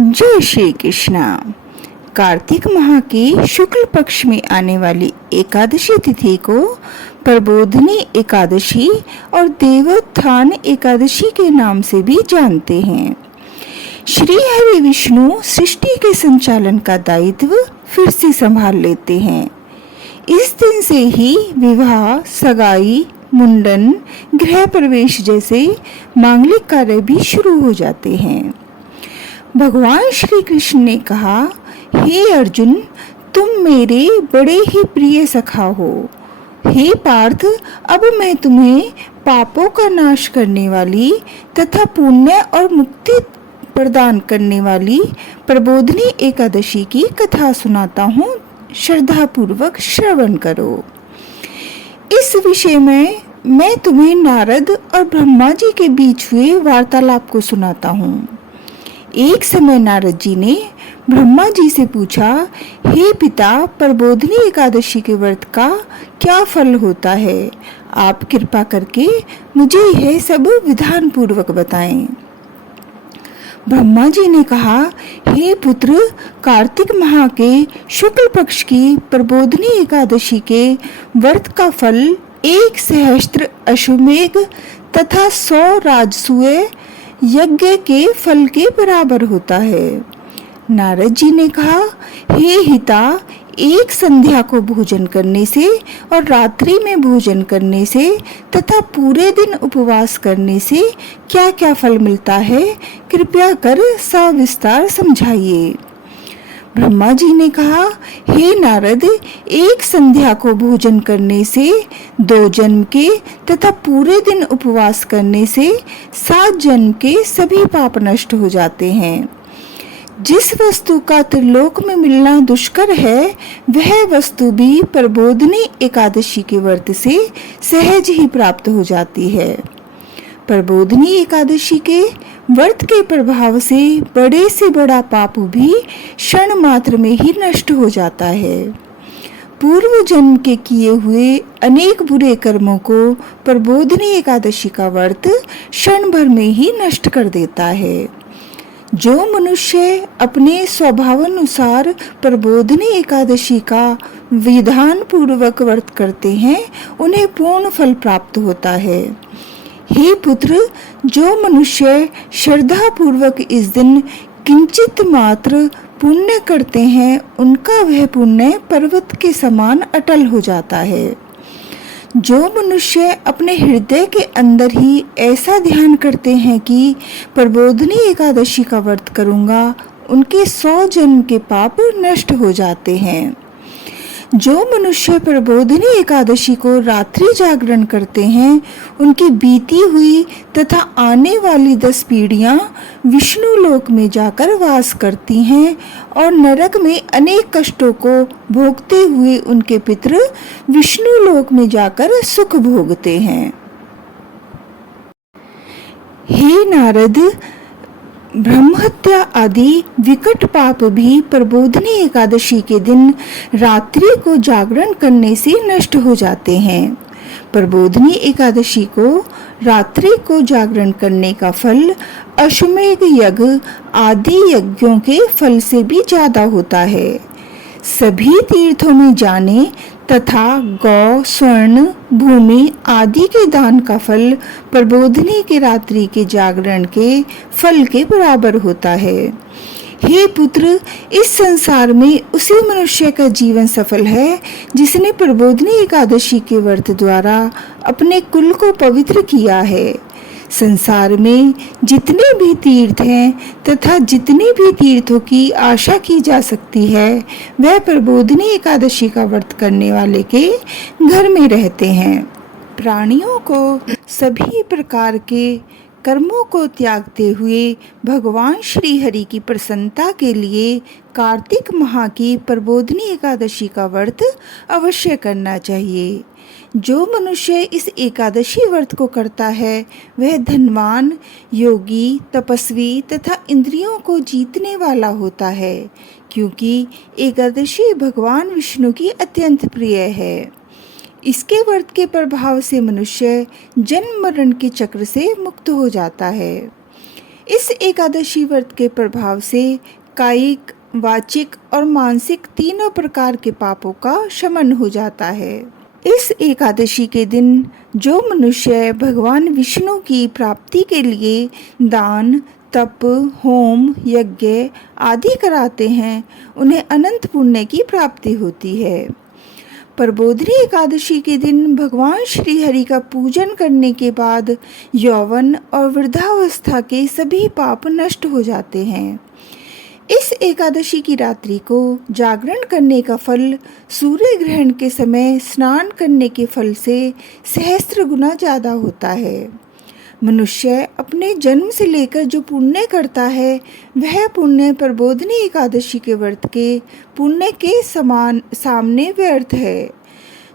जय श्री कृष्णा। कार्तिक माह के शुक्ल पक्ष में आने वाली एकादशी तिथि को प्रबोधिनी एकादशी और देवोत्थान एकादशी के नाम से भी जानते हैं। श्री हरि विष्णु सृष्टि के संचालन का दायित्व फिर से संभाल लेते हैं। इस दिन से ही विवाह, सगाई, मुंडन, गृह प्रवेश जैसे मांगलिक कार्य भी शुरू हो जाते हैं। भगवान श्री कृष्ण ने कहा, हे अर्जुन, तुम मेरे बड़े ही प्रिय सखा हो। हे पार्थ, अब मैं तुम्हें पापों का नाश करने वाली तथा पुण्य और मुक्ति प्रदान करने वाली प्रबोधिनी एकादशी की कथा सुनाता हूँ। श्रद्धा पूर्वक श्रवण करो। इस विषय में मैं तुम्हें नारद और ब्रह्मा जी के बीच हुए वार्तालाप को सुनाता हूँ। एक समय नारद जी ने ब्रह्मा जी से पूछा, हे पिता, प्रबोधिनी एकादशी के व्रत का क्या फल होता है? आप कृपा करके मुझे यह सब विधान पूर्वक बताएं। ब्रह्मा जी ने कहा, हे पुत्र, कार्तिक माह के शुक्ल पक्ष की प्रबोधिनी एकादशी के व्रत का फल 1 सहस्त्र अश्वमेघ तथा 100 राजसूय यज्ञ के फल के बराबर होता है। नारद जी ने कहा, हे हिता, एक संध्या को भोजन करने से और रात्रि में भोजन करने से तथा पूरे दिन उपवास करने से क्या क्या फल मिलता है, कृपया कर सविस्तार समझाइए। ब्रह्मा जी ने कहा, हे नारद, एक संध्या को भोजन करने से 2 जन्म के तथा पूरे दिन उपवास करने से 7 जन्म के सभी पाप नष्ट हो जाते हैं। जिस वस्तु का त्रिलोक में मिलना दुष्कर है, वह वस्तु भी प्रबोधिनी एकादशी के व्रत से सहज ही प्राप्त हो जाती है। प्रबोधिनी एकादशी के व्रत के प्रभाव से बड़े से बड़ा पाप भी क्षण मात्र में ही नष्ट हो जाता है। पूर्व जन्म के किए हुए अनेक बुरे कर्मों को प्रबोधिनी एकादशी का व्रत क्षण भर में ही नष्ट कर देता है। जो मनुष्य अपने स्वभावानुसार प्रबोधिनी एकादशी का विधान पूर्वक व्रत करते हैं, उन्हें पूर्ण फल प्राप्त होता है। हे पुत्र, जो मनुष्य श्रद्धा पूर्वक इस दिन किंचित मात्र पुण्य करते हैं, उनका वह पुण्य पर्वत के समान अटल हो जाता है। जो मनुष्य अपने हृदय के अंदर ही ऐसा ध्यान करते हैं कि प्रबोधिनी एकादशी का व्रत करूंगा, उनके 100 जन्म के पाप नष्ट हो जाते हैं। जो मनुष्य प्रबोधिनी एकादशी को रात्रि जागरण करते हैं, उनकी बीती हुई तथा आने वाली 10 पीढ़ियां विष्णु लोक में जाकर वास करती हैं और नरक में अनेक कष्टों को भोगते हुए उनके पितृ विष्णु लोक में जाकर सुख भोगते हैं। हे नारद, ब्रह्महत्या आदि विकट पाप भी प्रबोधिनी एकादशी के दिन रात्रि को जागरण करने से नष्ट हो जाते हैं। प्रबोधिनी एकादशी को रात्रि को जागरण करने का फल अश्वमेघ यज्ञ आदि यज्ञों के फल से भी ज्यादा होता है। सभी तीर्थों में जाने तथा गौ, स्वर्ण, भूमि आदि के दान का फल प्रबोधिनी के रात्रि के जागरण के फल के बराबर होता है। हे पुत्र, इस संसार में उसी मनुष्य का जीवन सफल है जिसने प्रबोधिनी एकादशी के व्रत द्वारा अपने कुल को पवित्र किया है। संसार में जितने भी तीर्थ हैं तथा जितने भी तीर्थों की आशा की जा सकती है, वह प्रबोधिनी एकादशी का व्रत करने वाले के घर में रहते हैं। प्राणियों को सभी प्रकार के कर्मों को त्यागते हुए भगवान श्री हरि की प्रसन्नता के लिए कार्तिक माह की प्रबोधिनी एकादशी का व्रत अवश्य करना चाहिए। जो मनुष्य इस एकादशी व्रत को करता है, वह धनवान, योगी, तपस्वी तथा इंद्रियों को जीतने वाला होता है, क्योंकि एकादशी भगवान विष्णु की अत्यंत प्रिय है। इसके व्रत के प्रभाव से मनुष्य जन्म मरण के चक्र से मुक्त हो जाता है। इस एकादशी व्रत के प्रभाव से कायिक, वाचिक और मानसिक तीनों प्रकार के पापों का शमन हो जाता है। इस एकादशी के दिन जो मनुष्य भगवान विष्णु की प्राप्ति के लिए दान, तप, होम, यज्ञ आदि कराते हैं, उन्हें अनंत पुण्य की प्राप्ति होती है। प्रबोधिनी एकादशी के दिन भगवान श्री हरि का पूजन करने के बाद यौवन और वृद्धावस्था के सभी पाप नष्ट हो जाते हैं। इस एकादशी की रात्रि को जागरण करने का फल सूर्य ग्रहण के समय स्नान करने के फल से सहस्त्र गुना ज़्यादा होता है। मनुष्य अपने जन्म से लेकर जो पुण्य करता है, वह पुण्य प्रबोधिनी एकादशी के व्रत के पुण्य के समान सामने व्यर्थ है।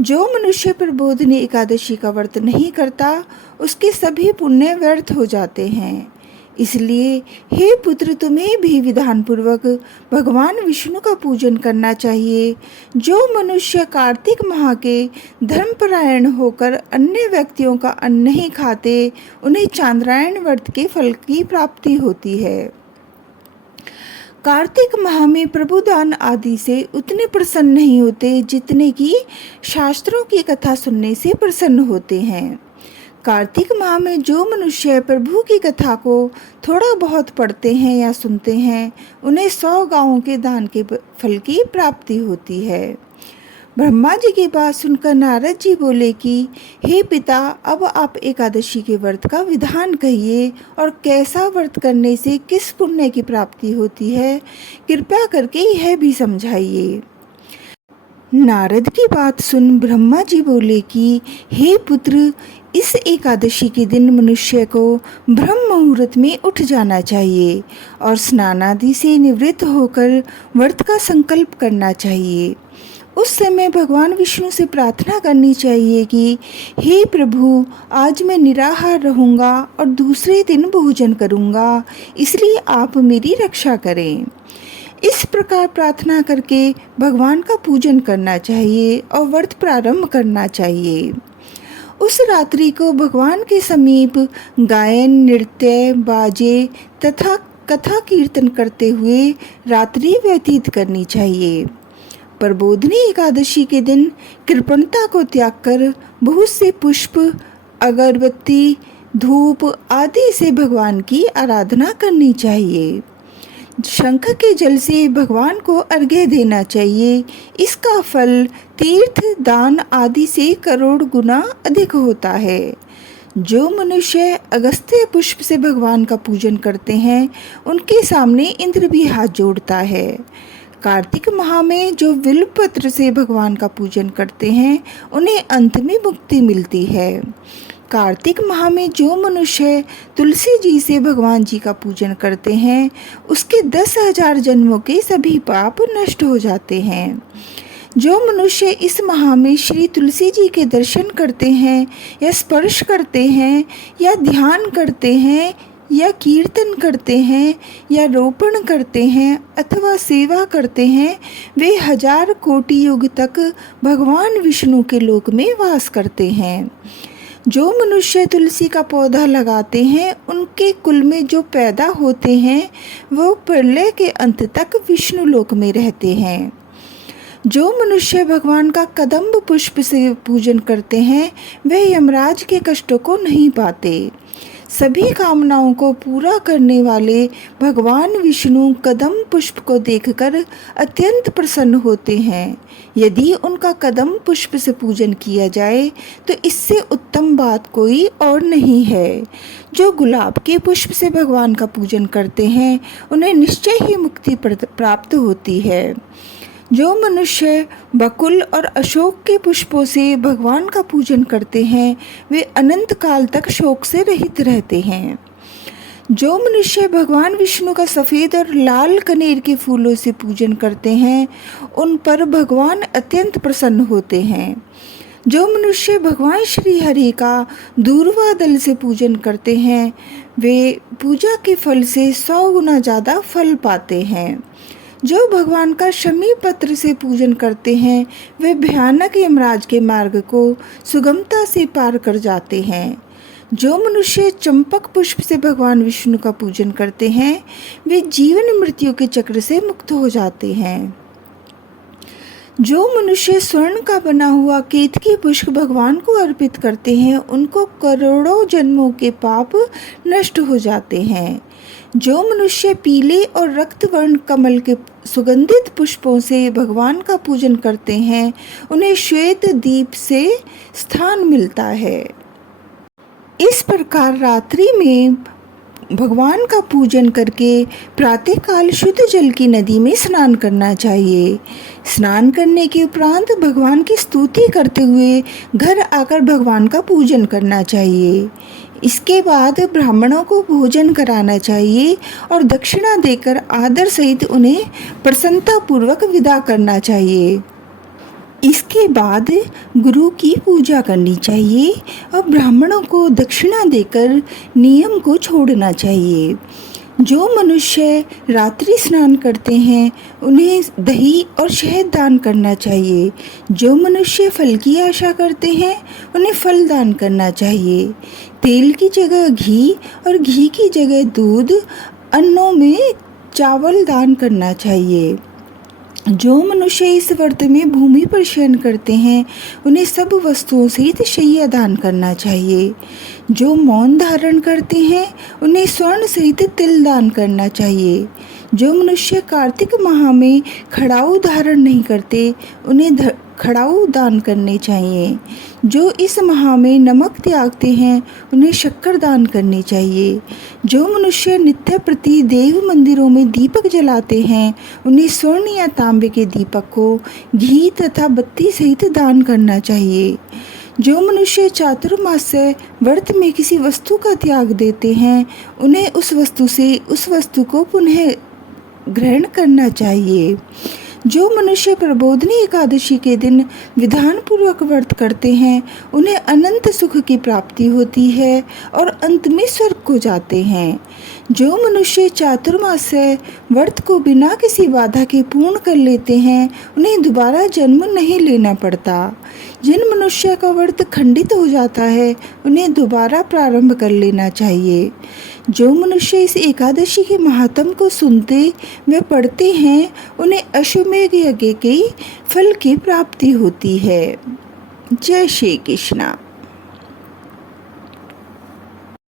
जो मनुष्य प्रबोधिनी एकादशी का व्रत नहीं करता, उसके सभी पुण्य व्यर्थ हो जाते हैं। इसलिए हे पुत्र, तुम्हें भी विधान पूर्वक भगवान विष्णु का पूजन करना चाहिए। जो मनुष्य कार्तिक माह के धर्मपरायण होकर अन्य व्यक्तियों का अन्न नहीं खाते, उन्हें चांद्रायण व्रत के फल की प्राप्ति होती है। कार्तिक माह में प्रभुदान आदि से उतने प्रसन्न नहीं होते जितने कि शास्त्रों की कथा सुनने से प्रसन्न होते हैं। कार्तिक माह में जो मनुष्य प्रभु की कथा को थोड़ा बहुत पढ़ते हैं या सुनते हैं, उन्हें 100 गांवों के दान के फल की प्राप्ति होती है। ब्रह्मा जी की बात सुनकर नारद जी बोले कि हे पिता, अब आप एकादशी के व्रत का विधान कहिए और कैसा व्रत करने से किस पुण्य की प्राप्ति होती है, कृपया करके यह भी समझाइए। नारद की बात सुन ब्रह्मा जी बोले कि हे पुत्र, इस एकादशी के दिन मनुष्य को ब्रह्म मुहूर्त में उठ जाना चाहिए और स्नान आदि से निवृत्त होकर व्रत का संकल्प करना चाहिए। उस समय भगवान विष्णु से प्रार्थना करनी चाहिए कि हे प्रभु, आज मैं निराहार रहूँगा और दूसरे दिन भोजन करूँगा, इसलिए आप मेरी रक्षा करें। इस प्रकार प्रार्थना करके भगवान का पूजन करना चाहिए और व्रत प्रारंभ करना चाहिए। उस रात्रि को भगवान के समीप गायन, नृत्य, बाजे तथा कथा कीर्तन करते हुए रात्रि व्यतीत करनी चाहिए। प्रबोधिनी एकादशी के दिन कृपणता को त्याग कर बहुत से पुष्प, अगरबत्ती, धूप आदि से भगवान की आराधना करनी चाहिए। शंख के जल से भगवान को अर्घ्य देना चाहिए। इसका फल तीर्थ, दान आदि से करोड़ गुना अधिक होता है। जो मनुष्य अगस्त्य पुष्प से भगवान का पूजन करते हैं, उनके सामने इंद्र भी हाथ जोड़ता है। कार्तिक माह में जो बिल्वपत्र से भगवान का पूजन करते हैं, उन्हें अंत में मुक्ति मिलती है। कार्तिक माह में जो मनुष्य तुलसी जी से भगवान जी का पूजन करते हैं, उसके 10,000 जन्मों के सभी पाप नष्ट हो जाते हैं। जो मनुष्य इस माह में श्री तुलसी जी के दर्शन करते हैं या स्पर्श करते हैं या ध्यान करते हैं या कीर्तन करते हैं या रोपण करते हैं अथवा सेवा करते हैं, वे 1000 कोटि युग तक भगवान विष्णु के लोक में वास करते हैं। जो मनुष्य तुलसी का पौधा लगाते हैं, उनके कुल में जो पैदा होते हैं, वो प्रलय के अंत तक विष्णु लोक में रहते हैं। जो मनुष्य भगवान का कदम्ब पुष्प से पूजन करते हैं, वह यमराज के कष्टों को नहीं पाते। सभी कामनाओं को पूरा करने वाले भगवान विष्णु कदम्ब पुष्प को देखकर अत्यंत प्रसन्न होते हैं। यदि उनका कदम्ब पुष्प से पूजन किया जाए तो इससे उत्तम बात कोई और नहीं है। जो गुलाब के पुष्प से भगवान का पूजन करते हैं, उन्हें निश्चय ही मुक्ति प्राप्त होती है। जो मनुष्य बकुल और अशोक के पुष्पों से भगवान का पूजन करते हैं, वे अनंत काल तक शोक से रहित रहते हैं। जो मनुष्य भगवान विष्णु का सफ़ेद और लाल कनेर के फूलों से पूजन करते हैं, उन पर भगवान अत्यंत प्रसन्न होते हैं। जो मनुष्य भगवान श्री हरि का दूर्वा दल से पूजन करते हैं, वे पूजा के फल से 100 गुना ज़्यादा फल पाते हैं। जो भगवान का शमी पत्र से पूजन करते हैं, वे भयानक यमराज के मार्ग को सुगमता से पार कर जाते हैं। जो मनुष्य चंपक पुष्प से भगवान विष्णु का पूजन करते हैं वे जीवन मृत्यु के चक्र से मुक्त हो जाते हैं। जो मनुष्य स्वर्ण का बना हुआ केतकी पुष्प भगवान को अर्पित करते हैं उनको करोड़ों जन्मों के पाप नष्ट हो जाते हैं। जो मनुष्य पीले और रक्त वर्ण कमल के सुगंधित पुष्पों से भगवान का पूजन करते हैं उन्हें श्वेत दीप से स्थान मिलता है। इस प्रकार रात्रि में भगवान का पूजन करके प्रातःकाल शुद्ध जल की नदी में स्नान करना चाहिए। स्नान करने के उपरांत भगवान की स्तुति करते हुए घर आकर भगवान का पूजन करना चाहिए। इसके बाद ब्राह्मणों को भोजन कराना चाहिए और दक्षिणा देकर आदर सहित उन्हें प्रसन्नतापूर्वक विदा करना चाहिए। इसके बाद गुरु की पूजा करनी चाहिए और ब्राह्मणों को दक्षिणा देकर नियम को छोड़ना चाहिए। जो मनुष्य रात्रि स्नान करते हैं उन्हें दही और शहद दान करना चाहिए। जो मनुष्य फल की आशा करते हैं उन्हें फल दान करना चाहिए। तेल की जगह घी और घी की जगह दूध, अन्नों में चावल दान करना चाहिए। जो मनुष्य इस व्रत में भूमि पर शयन करते हैं उन्हें सब वस्तुओं सहित शय्या दान करना चाहिए। जो मौन धारण करते हैं उन्हें स्वर्ण सहित तिल दान करना चाहिए। जो मनुष्य कार्तिक माह में खड़ाऊ धारण नहीं करते उन्हें खड़ाऊ दान करने चाहिए। जो इस माह में नमक त्यागते हैं उन्हें शक्कर दान करनी चाहिए। जो मनुष्य नित्य प्रति देव मंदिरों में दीपक जलाते हैं उन्हें स्वर्ण या तांबे के दीपक को घी तथा बत्ती सहित दान करना चाहिए। जो मनुष्य चातुर्मास्य व्रत में किसी वस्तु का त्याग देते हैं उन्हें उस वस्तु को पुनः ग्रहण करना चाहिए। जो मनुष्य प्रबोधनी एकादशी के दिन विधान पूर्वक व्रत करते हैं उन्हें अनंत सुख की प्राप्ति होती है और अंत में स्वर्ग को जाते हैं। जो मनुष्य चातुर्मास्य व्रत को बिना किसी बाधा के पूर्ण कर लेते हैं उन्हें दोबारा जन्म नहीं लेना पड़ता। जिन मनुष्य का व्रत खंडित हो जाता है उन्हें दोबारा प्रारंभ कर लेना चाहिए। जो मनुष्य इस एकादशी के महात्म को सुनते व पढ़ते हैं उन्हें अश्वमेध यज्ञ के फल की प्राप्ति होती है। जय श्री कृष्णा।